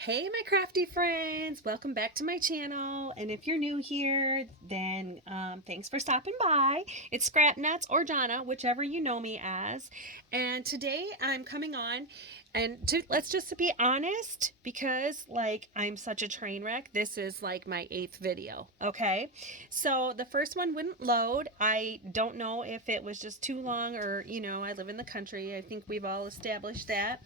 Hey my crafty friends, welcome back to my channel, and if you're new here, then thanks for stopping by. It's SCRAPNUTZZ or Jonna, whichever you know me as, and today I'm coming on and let's just be honest, because like I'm such a train wreck. This is like my 8th video. Okay, so the first one wouldn't load. I don't know if it was just too long, or I live in the country. I think we've all established that.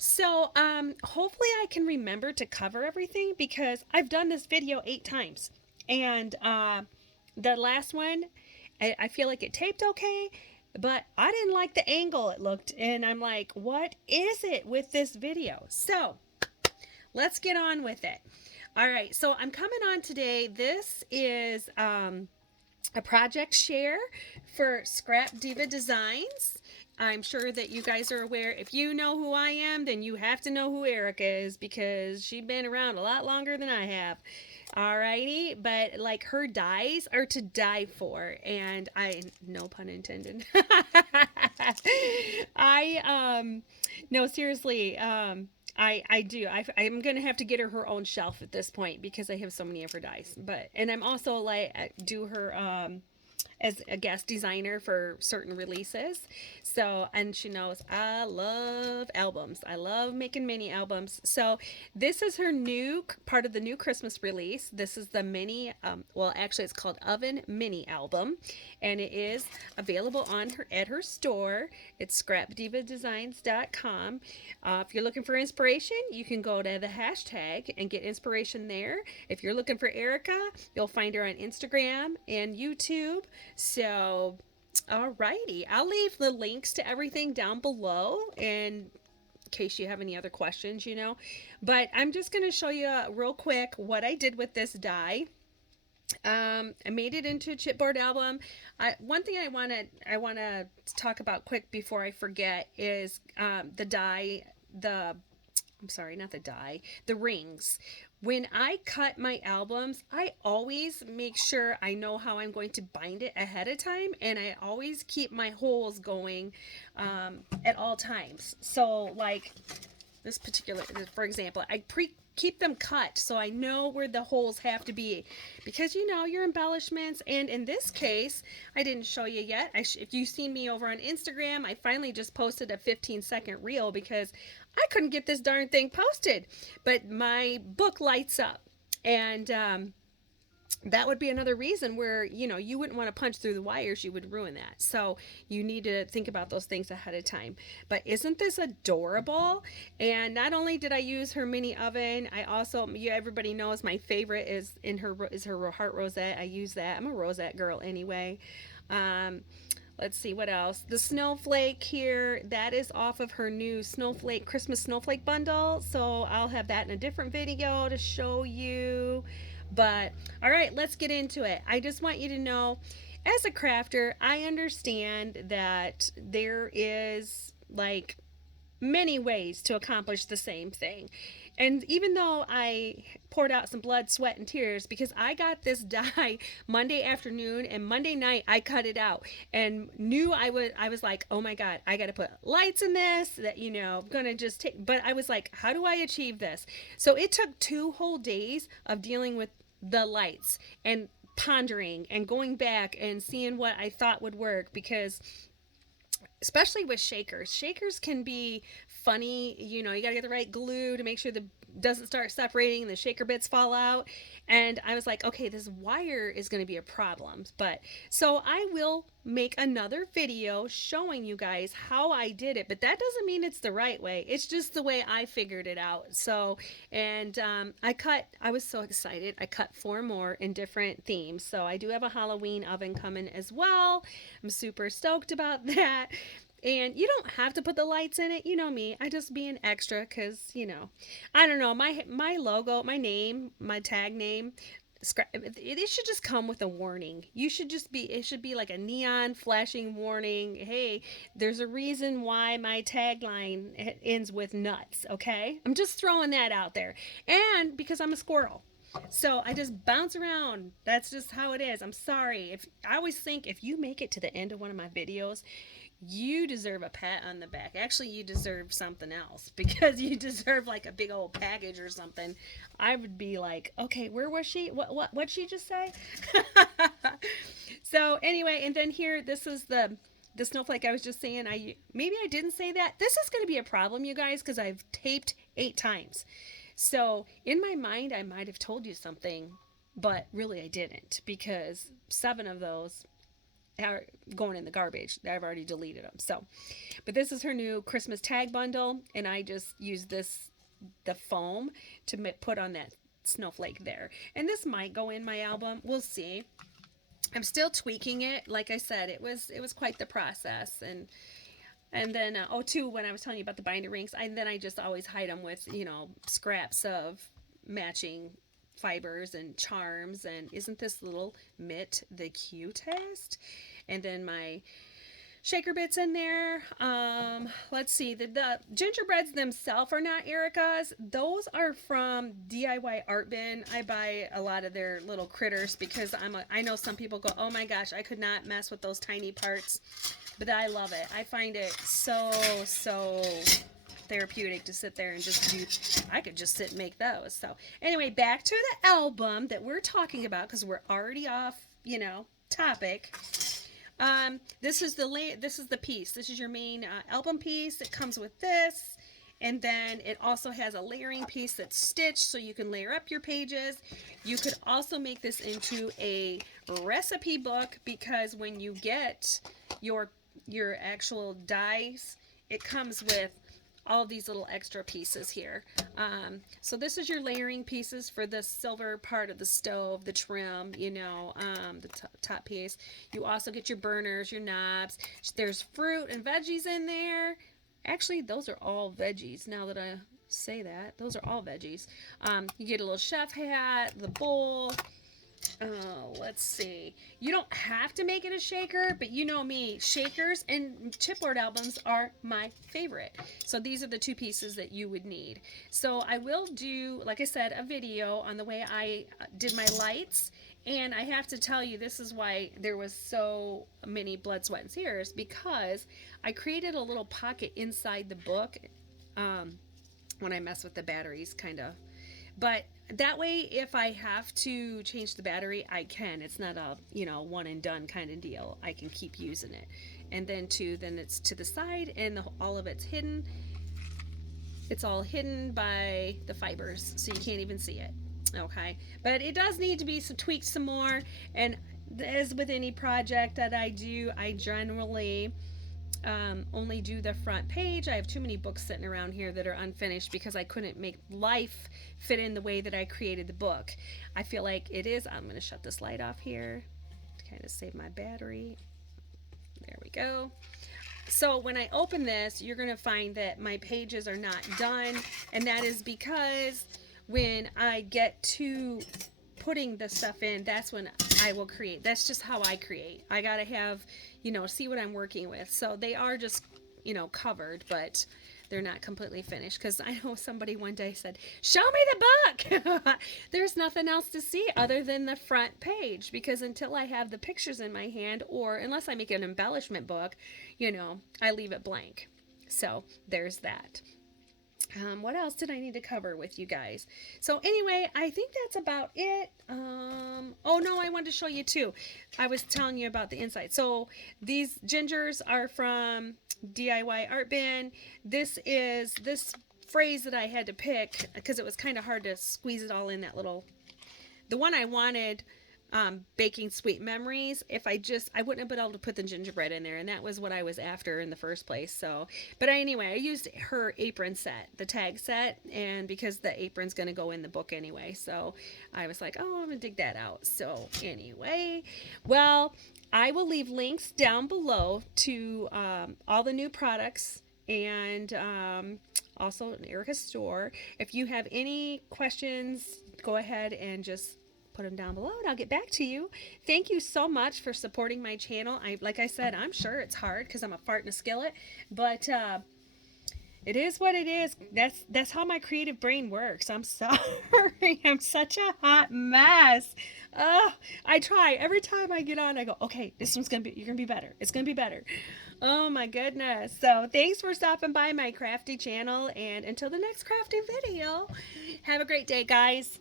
So, hopefully I can remember to cover everything, because I've done this video 8 times. And the last one, I feel like it taped okay, but I didn't like the angle it looked. And I'm like, what is it with this video? So, let's get on with it. All right, so I'm coming on today. This is a project share for Scrap Diva Designs. I'm sure that you guys are aware. If you know who I am, then you have to know who Erica is, because she's been around a lot longer than I have. Alrighty, but like her dies are to die for, and no pun intended. I no, seriously, I do. I'm gonna have to get her own shelf at this point, because I have so many of her dies. But and I'm also like do her as a guest designer for certain releases. So, and she knows I love albums. I love making mini albums. So, this is her new part of the new Christmas release. This is the mini, well, actually, it's called Oven Mini Album, and it is available on her at her store. It's scrapdivadesigns.com. If you're looking for inspiration, you can go to the hashtag and get inspiration there. If you're looking for Erica, you'll find her on Instagram and YouTube. So, alrighty, I'll leave the links to everything down below in case you have any other questions. But I'm just going to show you real quick what I did with this die. I made it into a chipboard album. One thing I want to talk about quick before I forget is the die, I'm sorry, not the die, the rings. When I cut my albums, I always make sure I know how I'm going to bind it ahead of time, and I always keep my holes going at all times. So, like this particular, for example, I keep them cut so I know where the holes have to be, because your embellishments. And in this case, I didn't show you yet. If you've seen me over on Instagram, I finally just posted a 15-second reel, because I couldn't get this darn thing posted, but my book lights up. And that would be another reason where you wouldn't want to punch through the wires. You would ruin that. So you need to think about those things ahead of time. But isn't this adorable? And not only did I use her mini oven, I also, everybody knows my favorite is her heart rosette. I use that. I'm a rosette girl anyway. Let's see what else. The snowflake here, that is off of her new snowflake Christmas snowflake bundle. So I'll have that in a different video to show you. But all right, let's get into it. I just want you to know, as a crafter, I understand that there is like many ways to accomplish the same thing. And even though I poured out some blood, sweat, and tears, because I got this die Monday afternoon, and Monday night I cut it out and knew I was like, oh my God, I got to put lights in this, that, I'm going to just take, but I was like, how do I achieve this? So it took 2 whole days of dealing with the lights and pondering and going back and seeing what I thought would work, because especially with shakers. Shakers can be funny. You gotta get the right glue to make sure the doesn't start separating and the shaker bits fall out. And I was like, okay, this wire is going to be a problem. But so I will make another video showing you guys how I did it. But that doesn't mean it's the right way. It's just the way I figured it out. So, and I was so excited. I cut 4 more in different themes. So I do have a Halloween oven coming as well. I'm super stoked about that. And you don't have to put the lights in it. You know me. I just be an extra, because, I don't know. My logo, my name, my tag name, it should just come with a warning. It should be like a neon flashing warning. Hey, there's a reason why my tagline ends with nuts, okay? I'm just throwing that out there. And because I'm a squirrel. So I just bounce around. That's just how it is. I'm sorry. I always think if you make it to the end of one of my videos, you deserve a pat on the back. Actually, you deserve something else because you deserve like a big old package or something. I would be like, okay, where was she? What'd she just say? So anyway, and then here, this is the snowflake I was just saying. Maybe I didn't say that. This is going to be a problem, you guys, because I've taped 8 times. So in my mind, I might have told you something, but really I didn't because 7 of those are going in the garbage. I've already deleted them. So, but this is her new Christmas tag bundle, and I just used the foam to put on that snowflake there. And this might go in my album. We'll see. I'm still tweaking it. Like I said, it was quite the process. And then too, when I was telling you about the binder rings, I just always hide them with scraps of matching fibers and charms. And isn't this little mitt the cutest? And then my shaker bits in there. Let's see, the gingerbreads themselves are not Erica's. Those are from DIY Art Bin. I buy a lot of their little critters because I know some people go, oh my gosh, I could not mess with those tiny parts, but I love it. I find it so therapeutic to sit there and just do. I could just sit and make those. So anyway, back to the album that we're talking about because we're already off topic. This is the piece. This is your main album piece. It comes with this, and then it also has a layering piece that's stitched so you can layer up your pages. You could also make this into a recipe book because when you get your actual dies, it comes with all these little extra pieces here. So this is your layering pieces for the silver part of the stove, the trim, the top piece. You also get your burners, your knobs. There's fruit and veggies in there. Actually, those are all veggies. Now that I say that, those are all veggies. You get a little chef hat, the bowl. Let's see. You don't have to make it a shaker, but you know me, shakers and chipboard albums are my favorite. So these are the 2 pieces that you would need. So I will do, like I said, a video on the way I did my lights. And I have to tell you, this is why there was so many blood, sweat, and tears, because I created a little pocket inside the book when I mess with the batteries, kind of. But that way, if I have to change the battery, I can. It's not a, one and done kind of deal. I can keep using it. And then it's to the side, and all of it's hidden. It's all hidden by the fibers, so you can't even see it. Okay, but it does need to be tweaked some more. And as with any project that I do, I generally only do the front page. I have too many books sitting around here that are unfinished because I couldn't make life fit in the way that I created the book. I feel like it is. I'm going to shut this light off here to kind of save my battery. There we go. So when I open this, you're going to find that my pages are not done, and that is because when I get to putting the stuff in, that's when I will create. That's just how I create. I gotta have, see what I'm working with. So they are just, covered, but they're not completely finished. Because I know somebody one day said, show me the book. There's nothing else to see other than the front page, because until I have the pictures in my hand, or unless I make an embellishment book, I leave it blank. So there's that. What else did I need to cover with you guys? So anyway, I think that's about it. Oh no, I wanted to show you too. I was telling you about the inside. So these gingers are from DIY Art Bin. This is this phrase that I had to pick because it was kind of hard to squeeze it all in that little. The one I wanted, baking sweet memories, I wouldn't have been able to put the gingerbread in there, and that was what I was after in the first place. So, but anyway, I used her apron set, the tag set, and because the apron's going to go in the book anyway, so I was like, oh, I'm going to dig that out. So anyway, well, I will leave links down below to all the new products, and also Erica's store. If you have any questions, go ahead and just put them down below and I'll get back to you. Thank you so much for supporting my channel. Like I said, I'm sure it's hard because I'm a fart in a skillet, but it is what it is. That's how my creative brain works. I'm sorry. I'm such a hot mess. I try every time I get on. I go, okay, this one's you're gonna be better. It's gonna be better. Oh my goodness. So thanks for stopping by my crafty channel. And until the next crafty video, have a great day, guys.